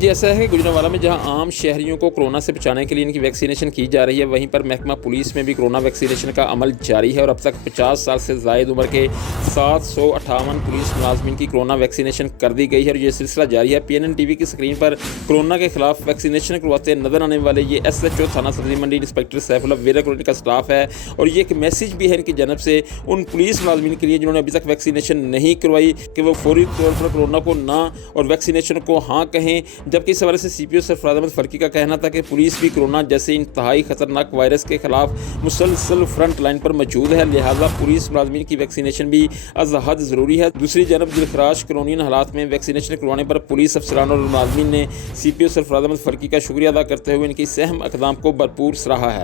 جی ایسا ہے کہ گجرانوالہ میں جہاں عام شہریوں کو کورونا سے بچانے کے لیے ان کی ویکسینیشن کی جا رہی ہے، وہیں پر محکمہ پولیس میں بھی کورونا ویکسینیشن کا عمل جاری ہے اور اب تک 50 سال سے زائد عمر کے 758 پولیس ملازمین کی کورونا ویکسینیشن کر دی گئی ہے اور یہ سلسلہ جاری ہے۔ PNN ٹی وی کی اسکرین پر کورونا کے خلاف ویکسینیشن کرواتے نظر آنے والے یہ SHO تھانہ سبزی منڈی inspector Saif Ullah vera colony کا اسٹاف ہے اور یہ ایک میسیج بھی ہے ان کی جانب سے ان پولیس ملازمین کے لیے جنہوں نے ابھی تک ویکسینیشن نہیں کروائی کہ وہ فوری طور پر کورونا کو نہ اور ویکسینیشن کو ہاں کہیں، جبکہ اس حوالے سے CPO سرفراز احمد فرقی کا کہنا تھا کہ پولیس بھی کورونا جیسے انتہائی خطرناک وائرس کے خلاف مسلسل فرنٹ لائن پر موجود ہے، لہٰذا پولیس ملازمین کی ویکسینیشن بھی از حد ضروری ہے۔ دوسری جانب دلخراش قانونی حالات میں ویکسینیشن کروانے پر پولیس افسران اور ملازمین نے CPO سرفراز احمد فرقی کا شکریہ ادا کرتے ہوئے ان کی سہم اقدام کو بھرپور سراہا ہے۔